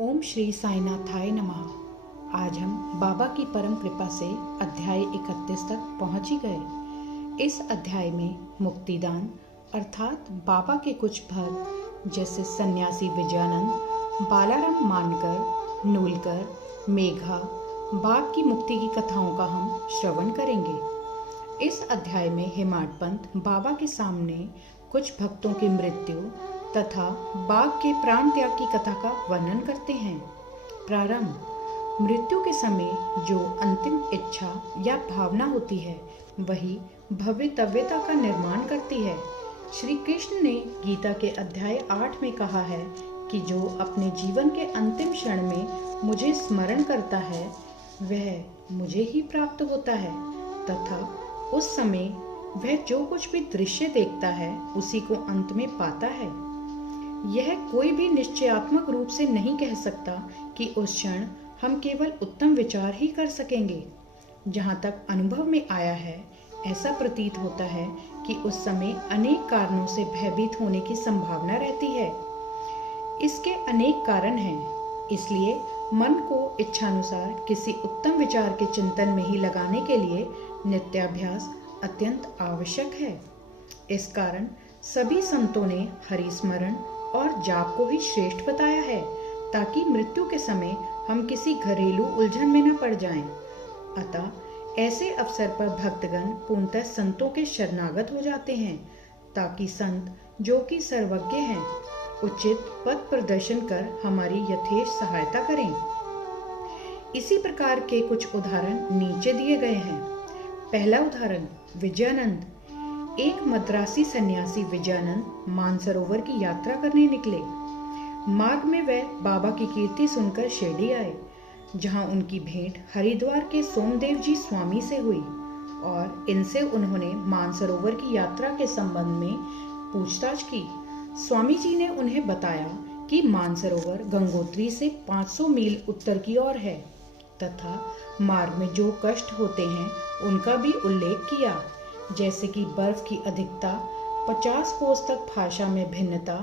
ओम श्री साईनाथाय नमः। आज हम बाबा की परम कृपा से अध्याय 31 तक पहुंच ही गए। इस अध्याय में मुक्तिदान अर्थात बाबा के कुछ भक्त जैसे सन्यासी विजयानंद, बालाराम मानकर, नूलकर, मेघा, बाप की मुक्ति की कथाओं का हम श्रवण करेंगे। इस अध्याय में हेमाड पंत बाबा के सामने कुछ भक्तों की मृत्यु तथा बाघ के प्राण त्याग की कथा का वर्णन करते हैं। प्रारंभ। मृत्यु के समय जो अंतिम इच्छा या भावना होती है वही भवितव्यता का निर्माण करती है। श्री कृष्ण ने गीता के अध्याय 8 में कहा है कि जो अपने जीवन के अंतिम क्षण में मुझे स्मरण करता है वह मुझे ही प्राप्त होता है तथा उस समय वह जो कुछ भी दृश्य देखता है उसी को अंत में पाता है। यह कोई भी निश्चयात्मक रूप से नहीं कह सकता कि उस क्षण हम केवल उत्तम विचार ही कर सकेंगे। जहाँ तक अनुभव में आया है ऐसा प्रतीत होता है कि उस समय अनेक कारणों से भयभीत होने की संभावना रहती है। इसके अनेक कारण हैं, इसलिए मन को इच्छानुसार किसी उत्तम विचार के चिंतन में ही लगाने के लिए नित्याभ्यास अत्यंत आवश्यक है। इस कारण सभी संतों ने हरिस्मरण और जाप को ही श्रेष्ठ बताया है ताकि मृत्यु के समय हम किसी घरेलू उलझन में न पड़ जाएं। अतः ऐसे अवसर पर भक्तगण पूर्णतः संतों के शरणागत हो जाते हैं ताकि संत जो कि सर्वज्ञ हैं उचित पथ प्रदर्शन कर हमारी यथेष्ट सहायता करें। इसी प्रकार के कुछ उदाहरण नीचे दिए गए हैं। पहला उदाहरण विजयानंद। एक मद्रासी सन्यासी विजयानंद मानसरोवर की यात्रा करने निकले। मार्ग में वह बाबा की कीर्ति सुनकर शिरडी आए, जहां उनकी भेंट हरिद्वार के सोमदेव जी स्वामी से हुई और इनसे उन्होंने मानसरोवर की यात्रा के संबंध में पूछताछ की। स्वामी जी ने उन्हें बताया कि मानसरोवर गंगोत्री से 500 मील उत्तर की ओर है तथा मार्ग में जो कष्ट होते हैं उनका भी उल्लेख किया, जैसे कि बर्फ की अधिकता, 50 कोस तक भाषा में भिन्नता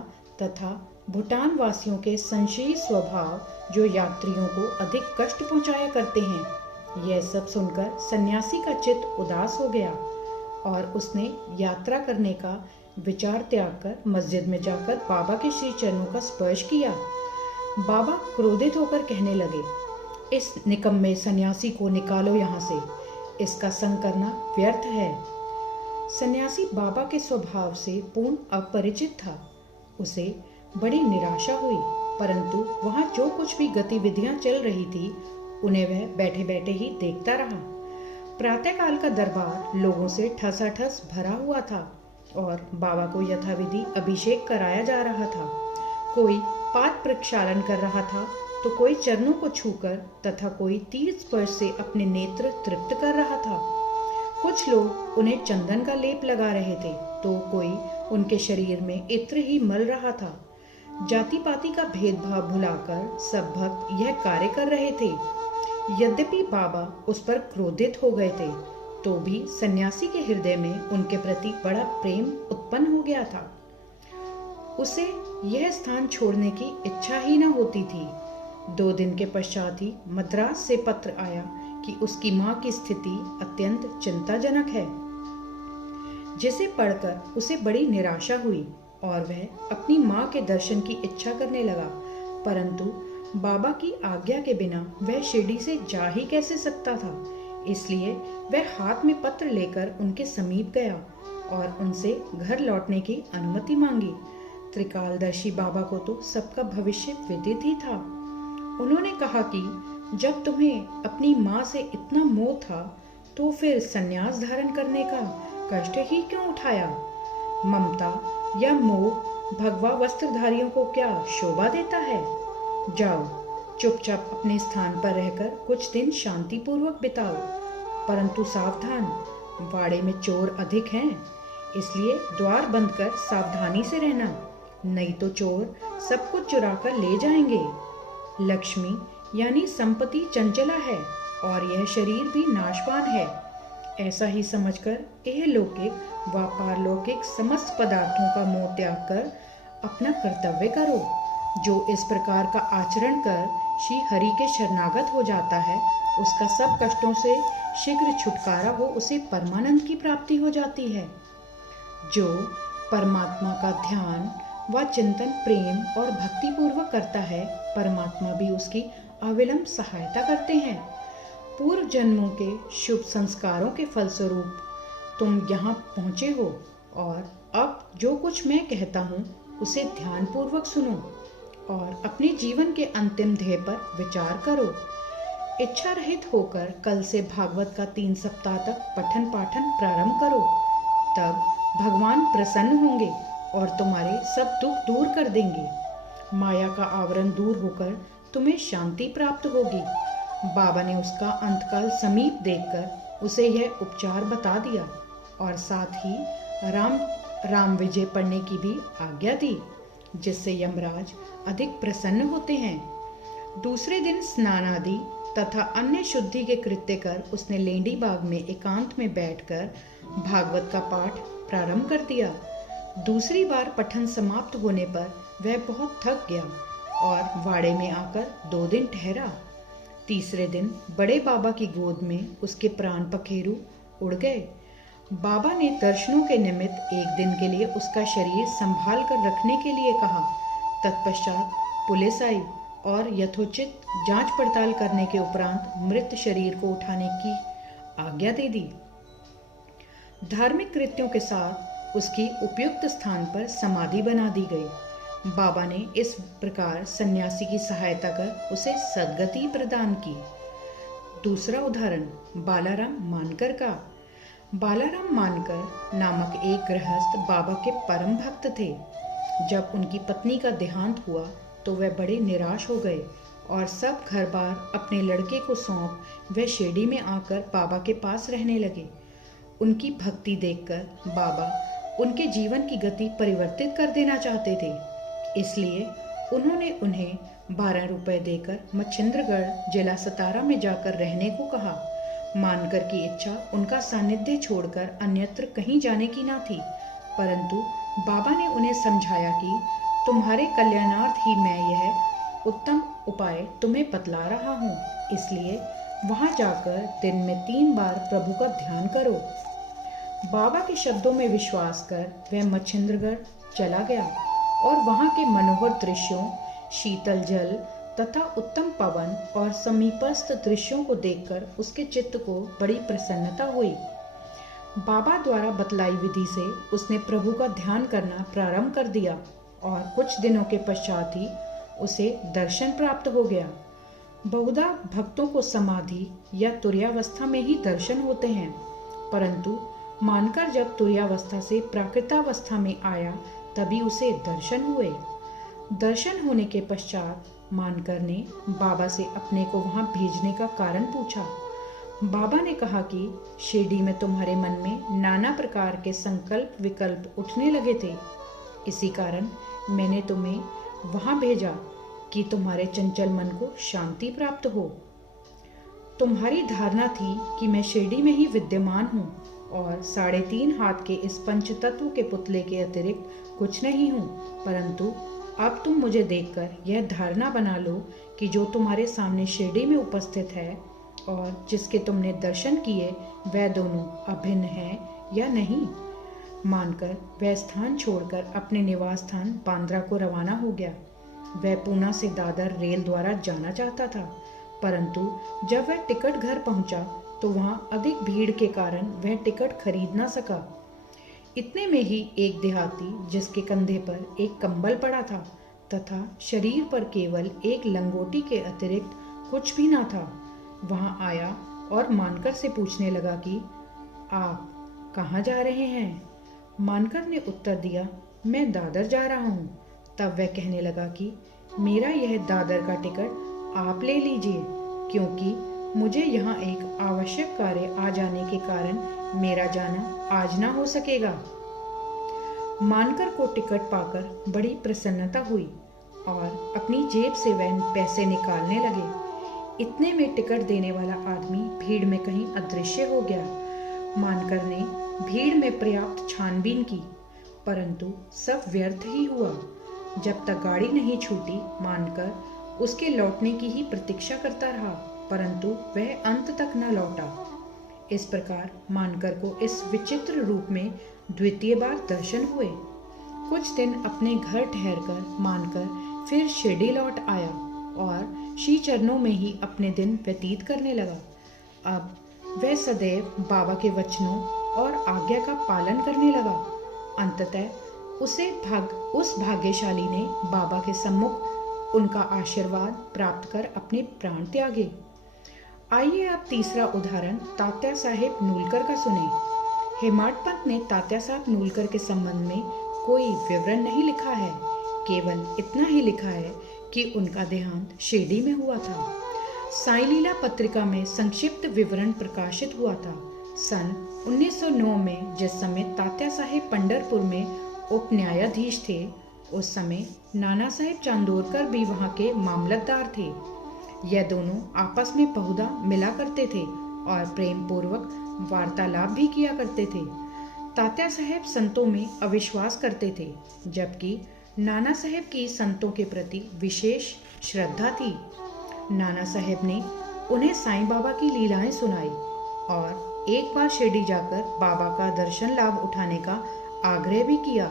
तथा भूटान वासियों के संशयी स्वभाव जो यात्रियों को अधिक कष्ट पहुंचाया करते हैं। यह सब सुनकर सन्यासी का चित्त उदास हो गया और उसने यात्रा करने का विचार त्याग कर मस्जिद में जाकर बाबा के श्री चरणों का स्पर्श किया। बाबा क्रोधित होकर कहने लगे, इस निकम्मे सन्यासी को निकालो यहाँ से, इसका संग करना व्यर्थ है। सन्यासी बाबा के स्वभाव से पूर्ण अपरिचित था। उसे बड़ी निराशा हुई, परंतु वहाँ जो कुछ भी गतिविधियां चल रही थी उन्हें वह बैठे बैठे ही देखता रहा। प्रातःकाल का दरबार लोगों से ठसाठस भरा हुआ था और बाबा को यथाविधि अभिषेक कराया जा रहा था। कोई पाद प्रक्षालन कर रहा था तो कोई चरणों को छूकर तथा कोई तीर्थ स्पर्श से अपने नेत्र तृप्त कर रहा था। कुछ लोग उन्हें चंदन का लेप लगा रहे थे तो कोई उनके शरीर में इत्र ही मल रहा था। जाति पाति का भेदभाव भुलाकर सब भक्त यह कार्य कर रहे थे। यद्यपि बाबा उस पर क्रोधित हो गए थे तो भी सन्यासी के हृदय में उनके प्रति बड़ा प्रेम उत्पन्न हो गया था। उसे यह स्थान छोड़ने की इच्छा ही न होती थी। 2 दिन के पश्चात ही मद्रास से पत्र आया कि उसकी मां की स्थिति अत्यंत चिंताजनक है, जिसे पढ़कर उसे बड़ी निराशा हुई और वह अपनी मां के दर्शन की इच्छा करने लगा, परंतु बाबा की आज्ञा के बिना वह शिरडी से जा ही कैसे सकता था। इसलिए वह हाथ में पत्र लेकर उनके समीप गया और उनसे घर लौटने की अनुमति मांगी। त्रिकालदर्शी बाबा को तो सबका भविष्य विदित ही था। उन्होंने कहा कि जब तुम्हें अपनी माँ से इतना मोह था तो फिर संन्यास धारण करने का कष्ट ही क्यों उठाया। ममता या मोह भगवा वस्त्रधारियों को क्या शोभा देता है। जाओ चुपचाप अपने स्थान पर रहकर कुछ दिन शांतिपूर्वक बिताओ, परंतु सावधान, वाड़े में चोर अधिक हैं, इसलिए द्वार बंद कर सावधानी से रहना, नहीं तो चोर सब कुछ चुरा कर ले जाएंगे। लक्ष्मी यानी संपत्ति चंचला है और यह शरीर भी नाशवान है। ऐसा ही समझकर यह लौकिक व पारलौकिक समस्त पदार्थों का मोह त्याग कर अपना कर्तव्य करो। जो इस प्रकार का आचरण कर श्री हरि के शरणागत हो जाता है, उसका सब कष्टों से शीघ्र छुटकारा हो उसे परमानंद की प्राप्ति हो जाती है। जो परमात्मा का ध्यान व चिंतन प्रेम और भक्ति पूर्वक करता है, परमात्मा भी उसकी अविलंब सहायता करते हैं। पूर्व जन्मों के शुभ संस्कारों के फलस्वरूप तुम यहाँ पहुँचे हो और अब जो कुछ मैं कहता हूँ उसे ध्यानपूर्वक सुनो और अपने जीवन के अंतिम ध्येय पर विचार करो। इच्छा रहित होकर कल से भागवत का 3 सप्ताह तक पठन पाठन प्रारंभ करो। तब भगवान प्रसन्न होंगे और तुम्हारे सब दुख दूर कर देंगे। माया का आवरण दूर होकर तुम्हें शांति प्राप्त होगी। बाबा ने उसका अंतकाल समीप देखकर उसे यह उपचार बता दिया और साथ ही राम विजय पढ़ने की भी आज्ञा दी, जिससे यमराज अधिक प्रसन्न होते हैं। दूसरे दिन स्नान आदि तथा अन्य शुद्धि के कृत्य कर उसने लेंडी बाग में एकांत में बैठकर भागवत का पाठ प्रारंभ कर दिया। दूसरी बार पठन समाप्त होने पर वह बहुत थक गया और वाड़े में आकर 2 दिन ठहरा। तीसरे दिन बड़े बाबा की गोद में उसके प्राण पखेरु उड़ गए। बाबा ने दर्शनों के निमित्त 1 दिन के लिए उसका शरीर संभाल कर रखने के लिए कहा। तत्पश्चात पुलिस आई और यथोचित जांच पड़ताल करने के उपरांत मृत शरीर को उठाने की आज्ञा दे दी। धार्मिक कृत्यों के साथ उसकी उपयुक्त स्थान पर समाधि बना दी गई। बाबा ने इस प्रकार सन्यासी की सहायता कर उसे सद्गति प्रदान की। दूसरा उदाहरण बालाराम मानकर का। बालाराम मानकर नामक एक गृहस्थ बाबा के परम भक्त थे। जब उनकी पत्नी का देहांत हुआ तो वह बड़े निराश हो गए और सब घर बार अपने लड़के को सौंप वे शिरडी में आकर बाबा के पास रहने लगे। उनकी भक्ति देखकर बाबा उनके जीवन की गति परिवर्तित कर देना चाहते थे, इसलिए उन्होंने उन्हें 12 रुपए देकर मच्छिंद्रगढ़ जिला सतारा में जाकर रहने को कहा। मानकर की इच्छा उनका सानिध्य छोड़कर अन्यत्र कहीं जाने की ना थी, परंतु बाबा ने उन्हें समझाया कि तुम्हारे कल्याणार्थ ही मैं यह उत्तम उपाय तुम्हें बतला रहा हूँ, इसलिए वहाँ जाकर दिन में 3 बार प्रभु का ध्यान करो। बाबा के शब्दों में विश्वास कर वह मच्छिंद्रगढ़ चला गया और वहाँ के मनोहर दृश्यों, शीतल जल तथा उत्तम पवन और समीपस्थ दृश्यों को देखकर उसके चित्त को बड़ी प्रसन्नता हुई। बाबा द्वारा बतलाई विधि से उसने प्रभु का ध्यान करना प्रारंभ कर दिया और कुछ दिनों के पश्चात ही उसे दर्शन प्राप्त हो गया। बहुधा भक्तों को समाधि या तुर्यावस्था में ही दर्शन होते हैं, परंतु मानकर जब तुर्यावस्था से प्राकृतावस्था में आया तभी उसे दर्शन हुए। दर्शन होने के पश्चात मानकर ने बाबा से अपने को वहां भेजने का कारण पूछा। बाबा ने कहा कि शिरडी में तुम्हारे मन में नाना प्रकार के संकल्प विकल्प उठने लगे थे, इसी कारण मैंने तुम्हें वहां भेजा कि तुम्हारे चंचल मन को शांति प्राप्त हो। तुम्हारी धारणा थी कि मैं शिरडी में ही विद्यमान हूँ और 3.5 हाथ के इस पंचतत्व के पुतले के अतिरिक्त कुछ नहीं हूँ, परंतु अब तुम मुझे देखकर यह धारणा बना लो कि जो तुम्हारे सामने शिरडी में उपस्थित है और जिसके तुमने दर्शन किए वह दोनों अभिन्न है या नहीं। मानकर वह स्थान छोड़कर अपने निवास स्थान बांद्रा को रवाना हो गया। वह पूना से दादर रेल द्वारा जाना चाहता था, परंतु जब वह टिकट घर पहुंचा तो वहां अधिक भीड़ के कारण वह टिकट खरीद ना सका। इतने में ही एक देहाती जिसके कंधे पर एक कंबल पड़ा था तथा शरीर पर केवल एक लंगोटी के अतिरिक्त कुछ भी ना था, वहां आया और मानकर से पूछने लगा कि आप कहाँ जा रहे हैं। मानकर ने उत्तर दिया, मैं दादर जा रहा हूँ। तब वह कहने लगा कि मेरा यह दादर का टिकट आप ले लीजिए, क्योंकि मुझे यहाँ एक आवश्यक कार्य आ जाने के कारण मेरा जाना आज ना हो सकेगा। मानकर को टिकट पाकर बड़ी प्रसन्नता हुई और अपनी जेब से वह पैसे निकालने लगे। इतने में टिकट देने वाला आदमी भीड़ में कहीं अदृश्य हो गया। मानकर ने भीड़ में पर्याप्त छानबीन की, परंतु सब व्यर्थ ही हुआ। जब तक गाड़ी नहीं छूटी मानकर उसके लौटने की ही प्रतीक्षा करता रहा, परंतु वह अंत तक न लौटा। इस प्रकार मानकर को इस विचित्र रूप में द्वितीय बार दर्शन हुए। कुछ दिन अपने घर ठहरकर मानकर फिर शिरडी लौट आया और श्री चरणों में ही अपने दिन व्यतीत करने लगा। अब वह सदैव बाबा के वचनों और आज्ञा का पालन करने लगा। अंततः उस भाग्यशाली ने बाबा के सम्मुख उनका आशीर्वाद प्राप्त कर अपने प्राण त्यागे। आइए अब तीसरा उदाहरण तात्या साहेब नूलकर का सुने। हेमाड पंत ने तात्या साहब नूलकर के संबंध में कोई विवरण नहीं लिखा है, केवल इतना ही लिखा है कि उनका देहांत शिरडी में हुआ था। साई लीला पत्रिका में संक्षिप्त विवरण प्रकाशित हुआ था। सन 1909 में जिस समय तात्या साहेब पंढरपुर में उप न्यायाधीश थे, उस समय नाना साहेब चांदोरकर भी वहां के मामलतदार थे। यह दोनों आपस में बहुधा मिला करते थे और प्रेम पूर्वक वार्तालाप भी किया करते थे। तात्या साहेब संतों में अविश्वास करते थे, जबकि नाना साहेब की संतों के प्रति विशेष श्रद्धा थी। नाना साहेब ने उन्हें साईं बाबा की लीलाएं सुनाई और एक बार शिरडी जाकर बाबा का दर्शन लाभ उठाने का आग्रह भी किया।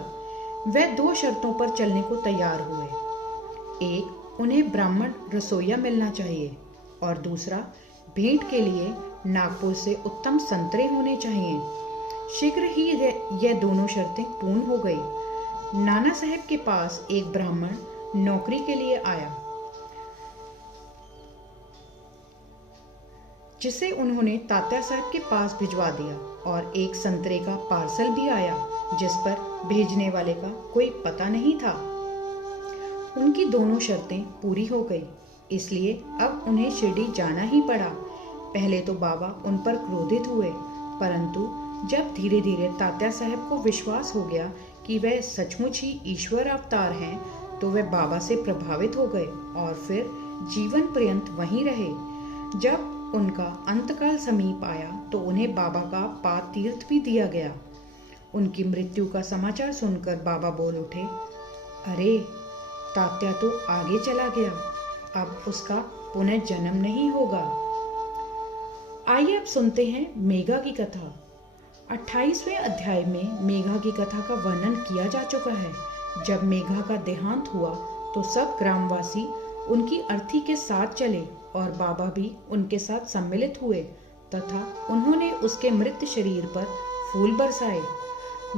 वह 2 शर्तों पर चलने को तैयार हुए। एक, उन्हें ब्राह्मण रसोइया मिलना चाहिए और दूसरा, भेंट के लिए नागपुर से उत्तम संतरे होने चाहिए। शीघ्र ही यह दोनों शर्तें पूर्ण हो गई। नाना साहेब के पास एक ब्राह्मण नौकरी के लिए आया, जिसे उन्होंने तात्या साहब के पास भिजवा दिया, और एक संतरे का पार्सल भी आया, जिस पर भेजने वाले का कोई पता नहीं था। उनकी दोनों शर्तें पूरी हो गई, इसलिए अब उन्हें शिरडी जाना ही पड़ा। पहले तो बाबा उन पर क्रोधित हुए, परंतु जब धीरे धीरे तात्या साहब को विश्वास हो गया कि वह सचमुच ही ईश्वर अवतार हैं, तो वह बाबा से प्रभावित हो गए और फिर जीवन पर्यंत वहीं रहे। जब उनका अंतकाल समीप आया तो उन्हें बाबा का पाद तीर्थ भी दिया गया। उनकी मृत्यु का समाचार सुनकर बाबा बोल उठे, अरे, तात्या तो आगे चला गया, अब उसका पुनर्जन्म नहीं होगा। आइए अब सुनते हैं मेघा की कथा। 28वें अध्याय में मेघा की कथा का वर्णन किया जा चुका है। जब मेघा का देहांत हुआ तो सब ग्रामवासी उनकी अर्थी के साथ चले और बाबा भी उनके साथ सम्मिलित हुए तथा उन्होंने उसके मृत शरीर पर फूल बरसाए।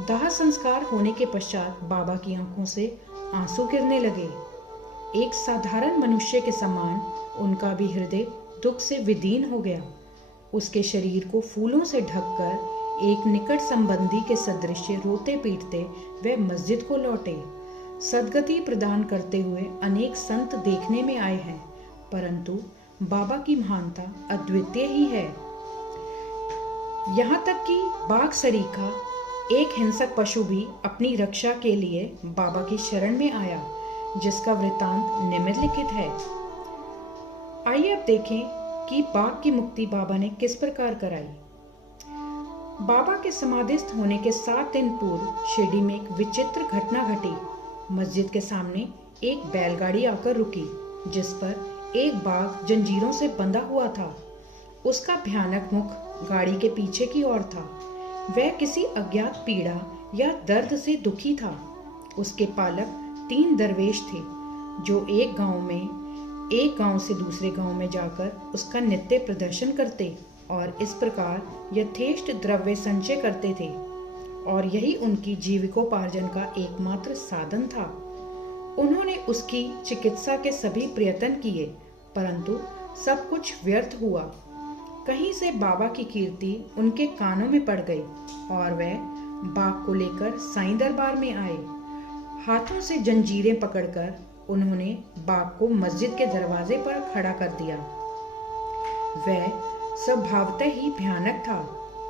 दाह संस्कार होने के पश्चात बाबा की आंखों से आंसू गिरने लगे। एक साधारण मनुष्य के समान उनका भी हृदय दुख से विदीन हो गया। उसके शरीर को फूलों से ढककर एक निकट संबंधी के सदृश रोते पीटते वे मस्जिद को लौटे। सद्गति प्रदान करते हुए अनेक संत देखने में आए हैं, परंतु बाबा की महानता अद्वितीय ही है। यहाँ तक कि बाघ सरीखा, एक हिंसक पशु भी अपनी रक्षा के लिए बाबा की शरण में आया, जिसका वृतांत निम्नलिखित है। आइए अब देखें कि बाघ की मुक्ति बाबा ने किस प्रकार कराई। बाबा के समाधिस्थ होने के 7 दिन पूर्व शिरडी में एक विचित्र घटना घटी। मस्जिद के सामने एक बैलगाड़ी आकर रुकी, जिस पर एक बाघ जंजीरों से बंधा हुआ था। उसका भयानक मुख गाड़ी के पीछे की ओर था। वह किसी अज्ञात पीड़ा या दर्द से दुखी था। उसके पालक 3 दरवेश थे, जो एक गांव से दूसरे गांव में जाकर उसका नित्य प्रदर्शन करते और इस प्रकार यथेष्ट द्रव्य संचय करते थे, और यही उनकी जीविकोपार्जन का एकमात्र साधन था। उन्होंने उसकी चिकित्सा के सभी प्रयत्न किए, परंतु सब कुछ व्यर्थ हुआ। कहीं से बाबा की कीर्ति उनके कानों में पड़ गई और वह बाघ को लेकर साईं दरबार में आए। हाथों से जंजीरें पकड़कर उन्होंने बाघ को मस्जिद के दरवाजे पर खड़ा कर दिया। वह स्वभावतः ही भयानक था,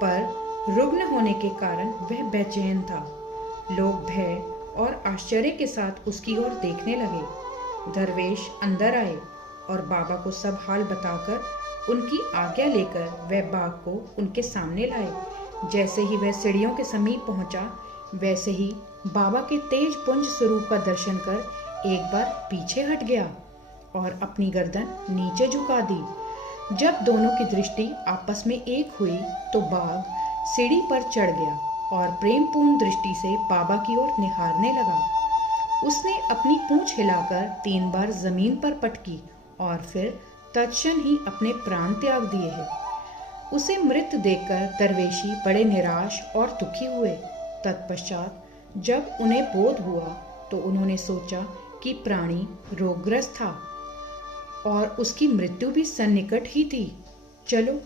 पर रुग्ण होने के कारण वह बेचैन था। लोग भय और आश्चर्य के साथ उसकी ओर देखने लगे। दरवेश अंदर आए और बाबा को सब हाल बताकर उनकी आज्ञा लेकर वह बाघ को उनके सामने लाए। जैसे ही वह सीढ़ियों के समीप पहुंचा, वैसे ही बाबा के तेज पुंज स्वरूप का दर्शन कर एक बार पीछे हट गया और अपनी गर्दन नीचे झुका दी। जब दोनों की दृष्टि आपस में एक हुई तो बाघ सीढ़ी पर चढ़ गया और प्रेमपूर्ण दृष्टि से बाबा की ओर निहारने लगा। उसने अपनी पूंछ हिलाकर 3 बार जमीन पर पटकी और फिर तत्क्षण ही अपने प्राण त्याग दिए हैं। उसे मृत देखकर दरवेशी बड़े निराश और दुखी हुए। तत्पश्चात जब उन्हें बोध हुआ तो उन्होंने सोचा कि प्राणी रोगग्रस्त था और उसकी मृत्यु भी सन्निकट ही थी। चलो,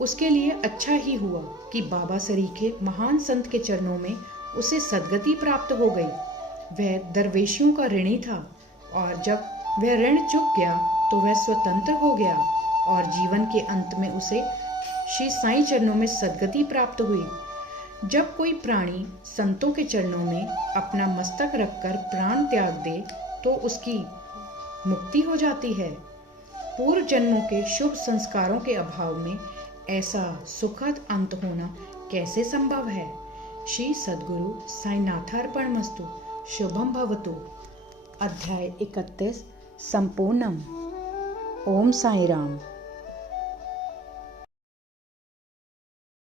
उसके लिए अच्छा ही हुआ कि बाबा सरीखे महान संत के चरणों में उसे सद्गति प्राप्त हो गई। वह दरवेशियों का ऋणी था और जब वह ऋण चुक गया तो वह स्वतंत्र हो गया और जीवन के अंत में उसे श्री साईं चरणों में सद्गति प्राप्त हुई। जब कोई प्राणी संतों के चरणों में अपना मस्तक रखकर प्राण त्याग दे तो उसकी मुक्ति हो जाती है। पूर्व जन्मों के शुभ संस्कारों के अभाव में ऐसा सुखद अंत होना कैसे संभव है। श्री सद्गुरु साईनाथार्पणमस्तु। शुभम भवतु। अध्याय 31 संपूर्णम। ओम साई राम।